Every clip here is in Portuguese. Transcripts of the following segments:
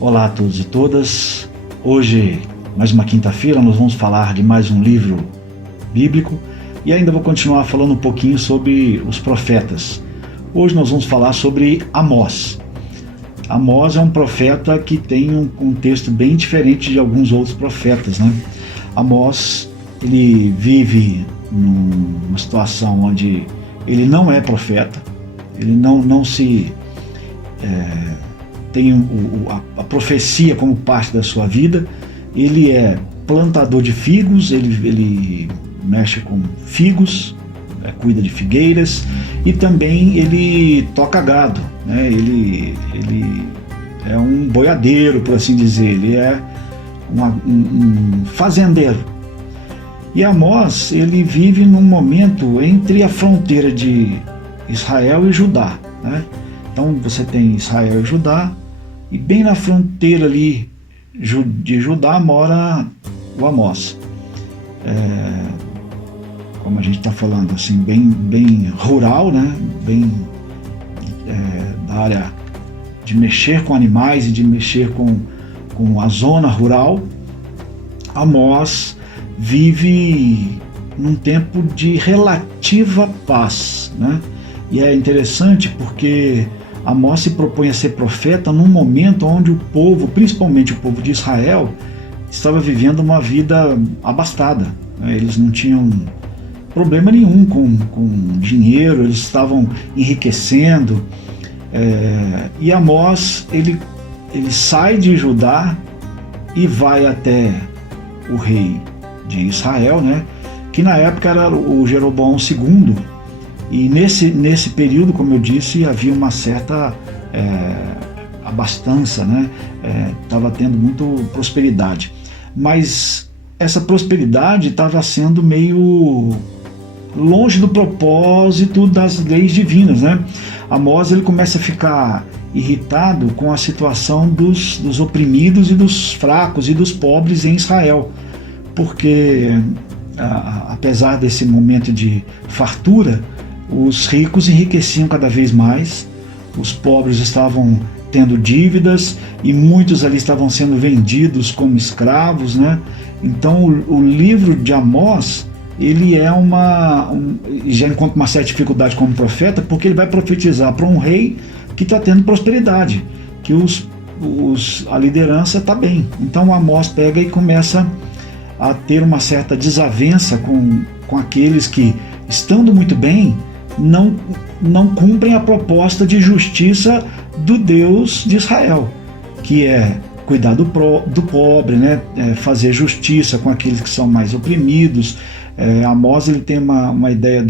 Olá a todos e todas. Hoje, mais uma quinta-feira, nós vamos falar de mais um livro bíblico e ainda vou continuar falando um pouquinho sobre os profetas. Hoje nós vamos falar sobre Amós. Amós é um profeta que tem um contexto bem diferente de alguns outros profetas, né? Amós, ele vive numa situação onde ele não é profeta, ele não se tem a profecia como parte da sua vida. Ele é plantador de figos, ele mexe com figos, cuida de figueiras e também ele toca gado, né? Ele é um boiadeiro, por assim dizer, ele é um fazendeiro. E Amós, ele vive num momento entre a fronteira de Israel e Judá, né? Então você tem Israel e Judá, e bem na fronteira ali de Judá mora o Amós. Como a gente está falando, assim, bem rural, né? Bem da área de mexer com animais e de mexer com a zona rural. Amós vive num tempo de relativa paz, né? E é interessante porque Amós se propõe a ser profeta num momento onde o povo, principalmente o povo de Israel, estava vivendo uma vida abastada, né? Eles não tinham problema nenhum com dinheiro, eles estavam enriquecendo. E Amós, ele sai de Judá e vai até o rei de Israel, né? Que na época era o Jeroboão II. E nesse período, como eu disse, havia uma certa abastança, né? Estava tendo muito prosperidade. Mas essa prosperidade estava sendo meio longe do propósito das leis divinas, né? Amós, ele começa a ficar irritado com a situação dos oprimidos e dos fracos e dos pobres em Israel, porque apesar desse momento de fartura, os ricos enriqueciam cada vez mais, os pobres estavam tendo dívidas e muitos ali estavam sendo vendidos como escravos, né? Então o livro de Amós, ele já encontra uma certa dificuldade como profeta, porque ele vai profetizar para um rei que está tendo prosperidade, que a liderança está bem. Então Amós pega e começa a ter uma certa desavença com aqueles que, estando muito bem, não cumprem a proposta de justiça do Deus de Israel, que é cuidar do pobre, né? Fazer justiça com aqueles que são mais oprimidos. Amós, ele tem uma ideia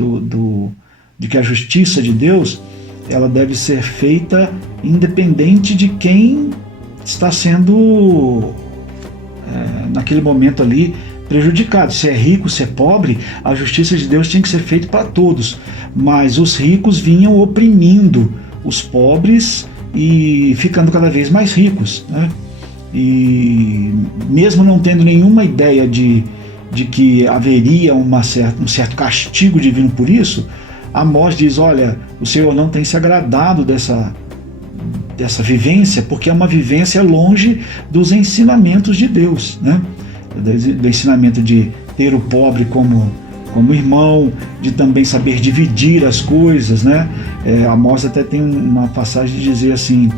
de que a justiça de Deus, ela deve ser feita independente de quem está sendo naquele momento ali prejudicado. Se é rico, se é pobre, a justiça de Deus tinha que ser feita para todos, mas os ricos vinham oprimindo os pobres e ficando cada vez mais ricos, né? E mesmo não tendo nenhuma ideia de que haveria um certo castigo divino por isso, Amós diz: olha, o Senhor não tem se agradado dessa vivência, porque é uma vivência longe dos ensinamentos de Deus, né? Do ensinamento de ter o pobre como irmão, de também saber dividir as coisas, né? Amós até tem uma passagem de dizer assim: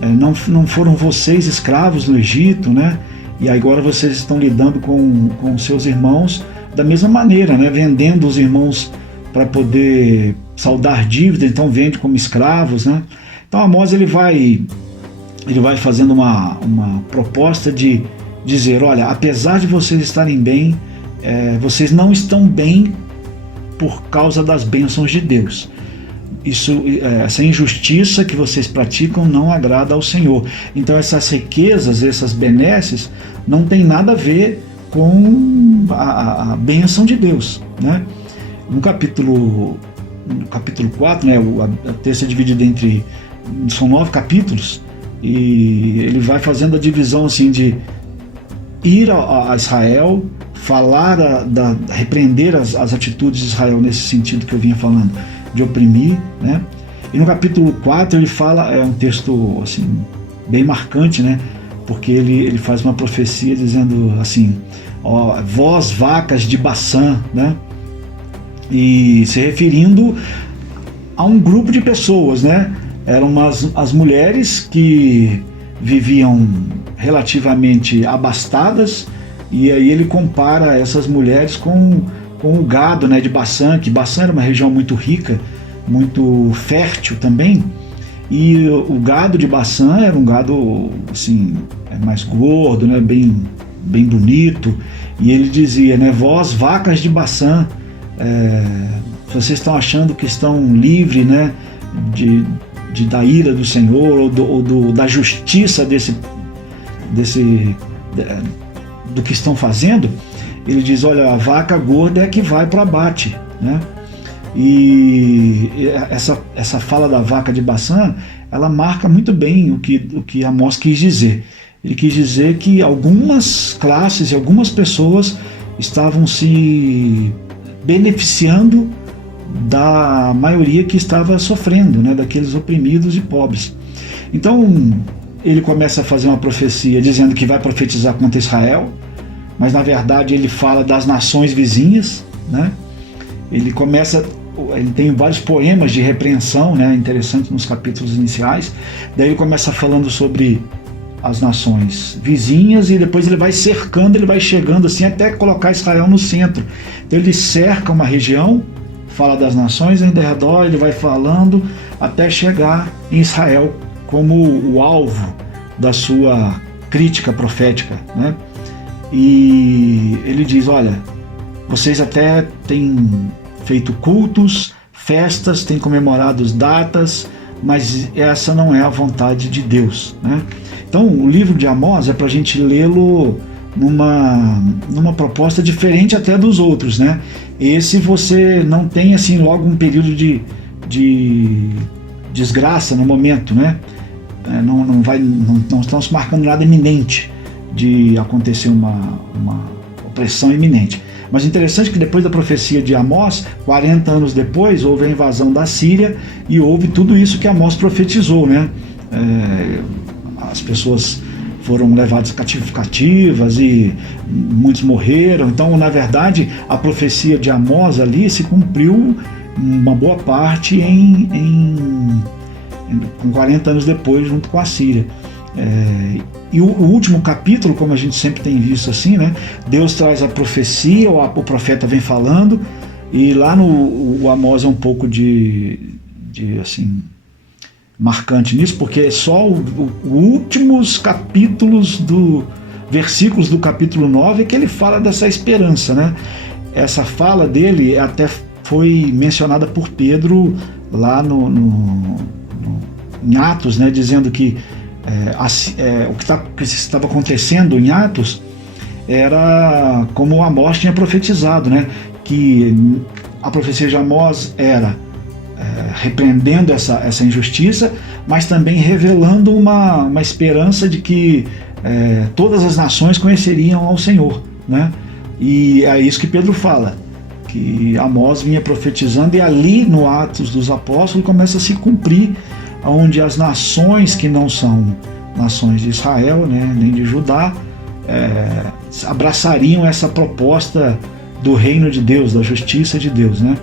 não foram vocês escravos no Egito, né? E agora vocês estão lidando com seus irmãos da mesma maneira, né? Vendendo os irmãos para poder saldar dívida, então vende como escravos, né? Então Amós ele vai fazendo uma proposta de dizer: olha, apesar de vocês estarem bem, vocês não estão bem por causa das bênçãos de Deus. Essa injustiça que vocês praticam não agrada ao Senhor. Então essas riquezas, essas benesses, não tem nada a ver com a bênção de Deus, né? No capítulo 4, né, a texto é dividido são 9 capítulos, e ele vai fazendo a divisão assim de ir a Israel, falar, repreender as atitudes de Israel nesse sentido que eu vinha falando, de oprimir, né? E no capítulo 4 ele fala, é um texto assim, bem marcante, né? porque ele faz uma profecia dizendo assim, ó, vós vacas de Baçã, né? E se referindo a um grupo de pessoas, né? Eram as mulheres que viviam relativamente abastadas, e aí ele compara essas mulheres com o gado, né, de Baçã, que Baçã era uma região muito rica, muito fértil também, e o gado de Baçã era um gado assim, mais gordo, né, bem bonito, e ele dizia, né, vós vacas de Baçã, vocês estão achando que estão livres, né, da ira do Senhor, ou da justiça do que estão fazendo? Ele diz, olha, a vaca gorda é a que vai para o abate, né? E essa fala da vaca de Baçã, ela marca muito bem o que Amós quis dizer. Ele quis dizer que algumas classes e algumas pessoas estavam se beneficiando da maioria que estava sofrendo, né, daqueles oprimidos e pobres. Então ele começa a fazer uma profecia dizendo que vai profetizar contra Israel, mas na verdade ele fala das nações vizinhas, né? Ele tem vários poemas de repreensão, né, interessantes nos capítulos iniciais. Daí ele começa falando sobre as nações vizinhas, e depois ele vai cercando, ele vai chegando assim até colocar Israel no centro. Então ele cerca uma região, fala das nações em redor, ele vai falando até chegar em Israel como o alvo da sua crítica profética, né? E ele diz, olha, vocês até têm feito cultos, festas, têm comemorado datas, mas essa não é a vontade de Deus, né? Então o livro de Amós é para a gente lê-lo numa proposta diferente até dos outros, né? Esse você não tem assim logo um período de desgraça no momento, né? Não estamos marcando nada iminente de acontecer uma opressão iminente. Mas interessante que depois da profecia de Amós, 40 anos depois, houve a invasão da Síria e houve tudo isso que Amós profetizou, né? As pessoas foram levadas cativas e muitos morreram. Então, na verdade, a profecia de Amós ali se cumpriu uma boa parte com 40 anos depois, junto com a Síria. E o último capítulo, como a gente sempre tem visto assim, né? Deus traz a profecia, o profeta vem falando, e lá o Amós é um pouco de assim, marcante nisso, porque é só os últimos versículos do capítulo 9 que ele fala dessa esperança, né? Essa fala dele até foi mencionada por Pedro lá em Atos, né? Dizendo que o que estava acontecendo em Atos era como Amós tinha profetizado, né? Que a profecia de Amós era repreendendo essa injustiça, mas também revelando uma esperança de que todas as nações conheceriam ao Senhor, né? E é isso que Pedro fala, que Amós vinha profetizando, e ali no Atos dos Apóstolos começa a se cumprir, onde as nações que não são nações de Israel, né, nem de Judá, abraçariam essa proposta do reino de Deus, da justiça de Deus, né?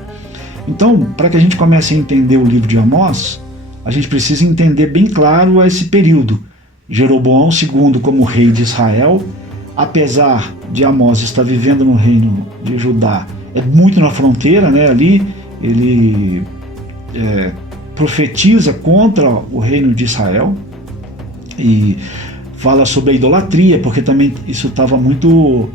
Então, para que a gente comece a entender o livro de Amós, a gente precisa entender bem claro esse período. Jeroboão II como rei de Israel, apesar de Amós estar vivendo no reino de Judá, é muito na fronteira, né? Ali ele profetiza contra o reino de Israel e fala sobre a idolatria, porque também isso estava muito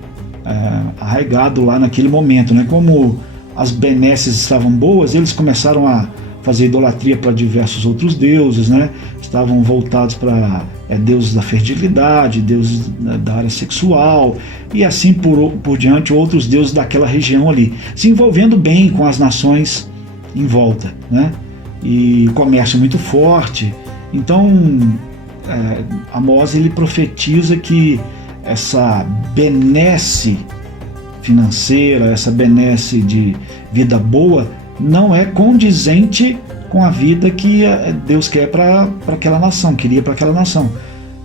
arraigado lá naquele momento, né? Como as benesses estavam boas, eles começaram a fazer idolatria para diversos outros deuses, né? Estavam voltados para deuses da fertilidade, deuses da área sexual, e assim por diante, outros deuses daquela região ali, se envolvendo bem com as nações em volta, né? E comércio muito forte. Então Amós ele profetiza que essa benesse financeira, essa benesse de vida boa, não é condizente com a vida que Deus quer para aquela nação, queria para aquela nação.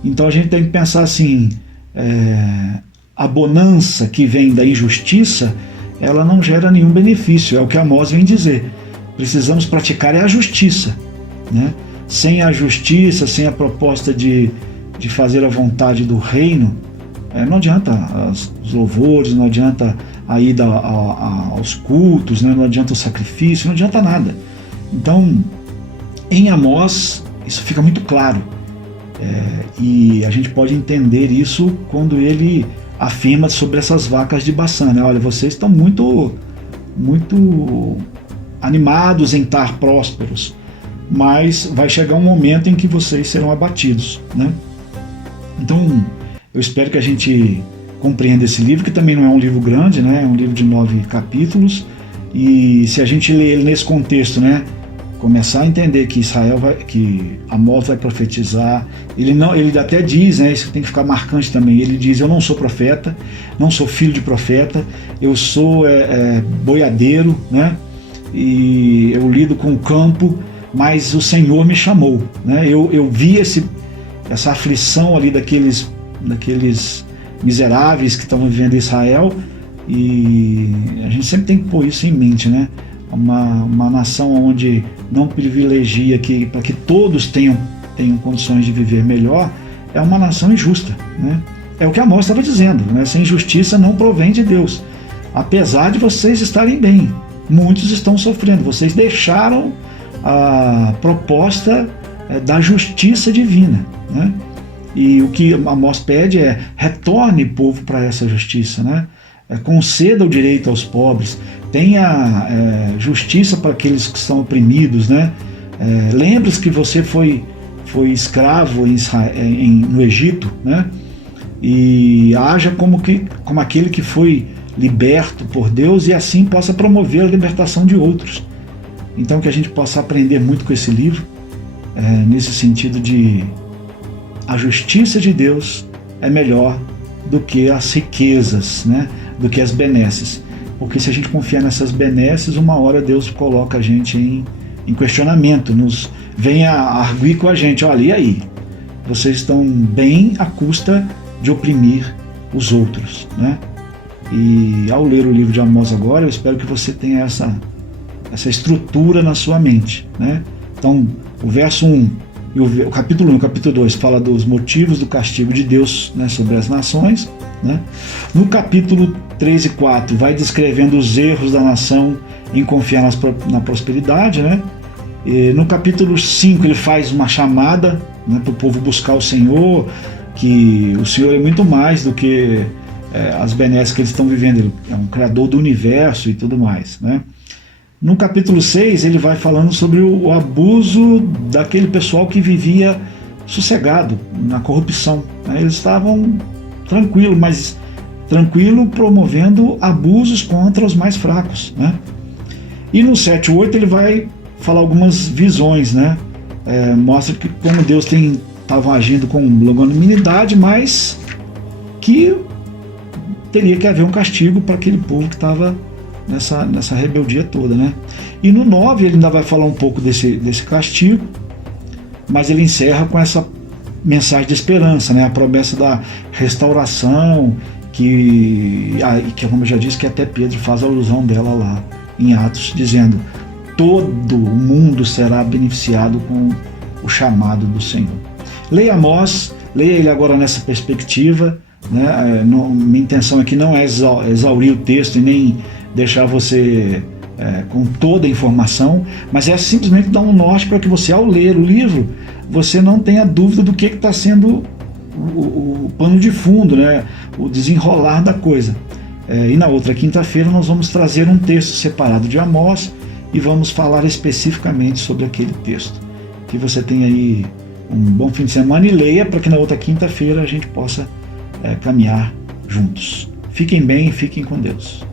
Então a gente tem que pensar assim, a bonança que vem da injustiça, ela não gera nenhum benefício, é o que Amós vem dizer. Precisamos praticar a justiça, né? Sem a justiça, sem a proposta de fazer a vontade do reino, não adianta os louvores, não adianta a ida aos cultos, né? Não adianta o sacrifício, não adianta nada. Então, em Amós, isso fica muito claro. E a gente pode entender isso quando ele afirma sobre essas vacas de Baçã, né? Olha, vocês estão muito animados em estar prósperos, mas vai chegar um momento em que vocês serão abatidos, né? Então, eu espero que a gente compreenda esse livro, que também não é um livro grande, né? É um livro de 9 capítulos, e se a gente ler ele nesse contexto, né? Começar a entender que que Amós vai profetizar, ele até diz, né? Isso tem que ficar marcante também. Ele diz: eu não sou profeta, não sou filho de profeta, eu sou boiadeiro, né? E eu lido com o campo, mas o Senhor me chamou, né? Eu vi essa aflição ali daqueles miseráveis que estão vivendo em Israel, e a gente sempre tem que pôr isso em mente, né? Uma nação onde não privilegia para que todos tenham condições de viver melhor, é uma nação injusta, né? É o que Amós estava dizendo, né? Essa injustiça não provém de Deus. Apesar de vocês estarem bem, muitos estão sofrendo. Vocês deixaram a proposta da justiça divina, né? E o que Amós pede é: retorne, povo, para essa justiça, né? Conceda o direito aos pobres, tenha justiça para aqueles que são oprimidos, né? Lembre-se que você foi escravo no Egito, né? E haja como aquele que foi liberto por Deus, e assim possa promover a libertação de outros. Então, que a gente possa aprender muito com esse livro, nesse sentido de a justiça de Deus é melhor do que as riquezas, né? Do que as benesses. Porque se a gente confiar nessas benesses, uma hora Deus coloca a gente em questionamento, vem a arguir com a gente: olha, e aí? Vocês estão bem à custa de oprimir os outros, né? E ao ler o livro de Amós agora, eu espero que você tenha essa estrutura na sua mente, né? Então, o verso 1 e o capítulo 1 e o capítulo 2 fala dos motivos do castigo de Deus, né, sobre as nações, né? No capítulo 3 e 4 vai descrevendo os erros da nação em confiar na prosperidade, né? E no capítulo 5 ele faz uma chamada, né, para o povo buscar o Senhor, que o Senhor é muito mais do que as benesses que eles estão vivendo. Ele é um criador do universo e tudo mais, né? No capítulo 6 ele vai falando sobre o abuso daquele pessoal que vivia sossegado na corrupção, né? Eles estavam tranquilo, promovendo abusos contra os mais fracos, né? E no 7 e 8 ele vai falar algumas visões, né? Mostra que como Deus estava agindo com longanimidade, mas que teria que haver um castigo para aquele povo que estava nessa rebeldia toda, né? E no 9 ele ainda vai falar um pouco desse castigo, mas ele encerra com essa mensagem de esperança, né? A promessa da restauração, que como eu já disse, que até Pedro faz alusão dela lá em Atos, dizendo: todo o mundo será beneficiado com o chamado do Senhor. Leia Amós, leia ele agora nessa perspectiva, né? Minha intenção aqui não é exaurir o texto e nem deixar você com toda a informação, mas é simplesmente dar um norte para que você, ao ler o livro, você não tenha dúvida do que está sendo o pano de fundo, né? O desenrolar da coisa. E na outra quinta-feira nós vamos trazer um texto separado de Amós e vamos falar especificamente sobre aquele texto. Que você tenha aí um bom fim de semana e leia, para que na outra quinta-feira a gente possa caminhar juntos. Fiquem bem e fiquem com Deus.